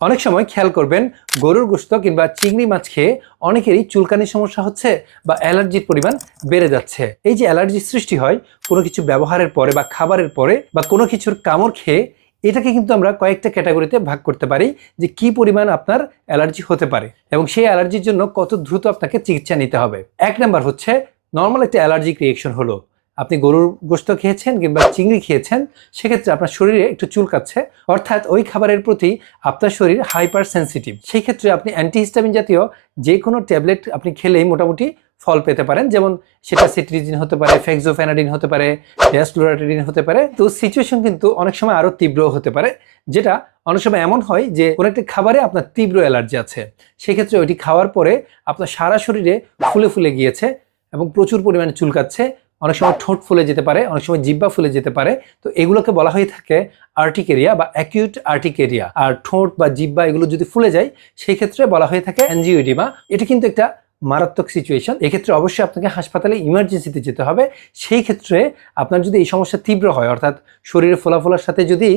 অনেক সময় খেয়াল করবেন, গরুর গোস্ত কিংবা চিংড়ি মাছ খেয়ে অনেকেরই চুলকানির সমস্যা হচ্ছে বা অ্যালার্জির পরিমাণ বেড়ে যাচ্ছে। এই যে অ্যালার্জির সৃষ্টি হয়, কোনো কিছু ব্যবহারের পরে বা খাবারের পরে বা কোনো কিছুর কামড় খেয়ে, এটাকে কিন্তু আমরা কয়েকটা ক্যাটাগরিতে ভাগ করতে পারি যে কি পরিমাণ আপনার অ্যালার্জি হতে পারে এবং সেই অ্যালার্জির জন্য কত দ্রুত আপনাকে চিকিৎসা নিতে হবে। এক নাম্বার হচ্ছে, নর্মাল একটা অ্যালার্জিক রিয়েকশন হলো। আপনি গরুর গোস্ত খেয়েছেন কিংবা চিংড়ি খেয়েছেন, সেক্ষেত্রে আপনার শরীরে একটু চুলকাচ্ছে। অর্থাৎ ওই খাবারের প্রতি আপনার শরীর হাইপার সেন্সিটিভ সেই ক্ষেত্রে আপনি অ্যান্টিহিস্টামিন জাতীয় যে কোনো ট্যাবলেট আপনি খেলেই মোটামুটি ফল পেতে পারেন। যেমন সেটা সিট্রিজিন হতে পারে ফেক্সোফেনাডিন হতে পারে ড্যাসক্লোরাটিডিন হতে পারে। তো সিচুয়েশন কিন্তু অনেক সময় আরও তীব্র হতে পারে। যেটা অনেক সময় এমন হয় যে কোনো একটা খাবারে আপনার তীব্র অ্যালার্জি আছে। সেক্ষেত্রে ওইটি খাওয়ার পরে আপনার সারা শরীরে ফুলে ফুলে গিয়েছে এবং প্রচুর পরিমাণে চুলকাচ্ছে। অনেক সময় ঠোঁট ফুলে যেতে পারে অনেক সময় জিব্বা ফুলে যেতে পারে। তো এগুলোকে বলা হয়ে থাকে আর্টিকেরিয়া বা অ্যাকিউট আর্টিকেরিয়া আর ঠোঁট বা জিব্বা এগুলো যদি ফুলে যায় সেই ক্ষেত্রে বলা হয়ে থাকে অ্যানজিওডিমা এটা কিন্তু একটা মারাত্মক সিচুয়েশন এক্ষেত্রে অবশ্যই আপনাকে হাসপাতালে ইমার্জেন্সিতে যেতে হবে। সেই ক্ষেত্রে আপনার যদি এই সমস্যা তীব্র হয়, অর্থাৎ শরীরে ফোলা ফোলার সাথে যদি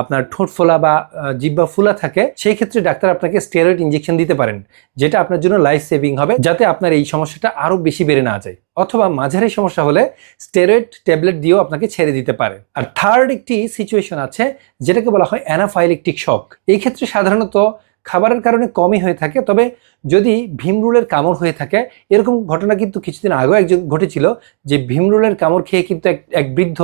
আপনার ঠোঁট ফোলা বা জিব্বা ফোলা থাকে, সেই ক্ষেত্রে ডাক্তার আপনাকে স্টেরয়েড ইঞ্জেকশন দিতে পারেন, যেটা আপনার জন্য লাইফ সেভিং হবে, যাতে আপনার এই সমস্যাটা আরও বেশি বেড়ে না যায়। অথবা মাঝারি সমস্যা হলে স্টেরয়েড ট্যাবলেট দিয়েও আপনাকে ছেড়ে দিতে পারে। আর থার্ড একটি সিচুয়েশন আছে, যেটাকে বলা হয় অ্যানাফাইলেকটিক শক এই ক্ষেত্রে সাধারণত খাবারের কারণে কমই হয়ে থাকে। তবে যদি ভীমরুলের কামড় হয়ে থাকে, এরকম ঘটনা কিন্তু কিছুদিন আগেও একজন ঘটেছিল যে ভীমরুলের কামড় খেয়ে কিন্তু এক এক বৃদ্ধ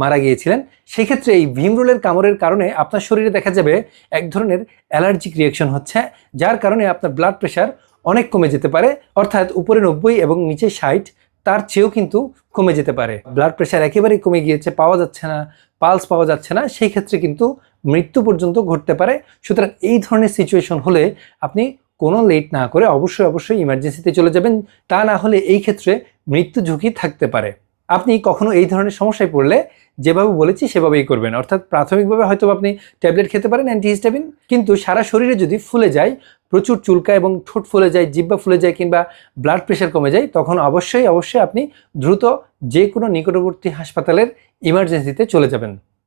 মারা গিয়েছিলেন। সেক্ষেত্রে এই ভীমরুলের কামড়ের কারণে আপনার শরীরে দেখা যাবে এক ধরনের অ্যালার্জিক রিয়াকশন হচ্ছে, যার কারণে আপনার ব্লাড প্রেশার অনেক কমে যেতে পারে। অর্থাৎ উপরে নব্বই এবং নিচে ষাট, তার চেয়েও কিন্তু কমে যেতে পারে। ব্লাড প্রেশার একেবারেই কমে গিয়েছে, পাওয়া যাচ্ছে না, পালস পাওয়া যাচ্ছে না। সেই ক্ষেত্রে কিন্তু মৃত্যু পর্যন্ত ঘটতে পারে। সুতরাং এই ধরনের সিচুয়েশন হলে আপনি কোনো লেট না করে অবশ্যই অবশ্যই ইমার্জেন্সিতে চলে যাবেন। তা না হলে এই ক্ষেত্রে মৃত্যু ঝুঁকি থাকতে পারে। আপনি কখনো এই ধরনের সমস্যায় পড়লে যেভাবে বলেছি সেভাবেই করবেন। অর্থাৎ প্রাথমিকভাবে হয়তো আপনি ট্যাবলেট খেতে পারেন অ্যান্টিহিস্টামিন কিন্তু সারা শরীরে যদি ফুলে যায়, প্রচুর চুলকা এবং ঠোঁট ফুলে যায়, জিব্বা ফুলে যায় কিংবা ব্লাড প্রেশার কমে যায়, তখন অবশ্যই অবশ্যই আপনি দ্রুত যে কোনো নিকটবর্তী হাসপাতালের ইমার্জেন্সিতে চলে যাবেন।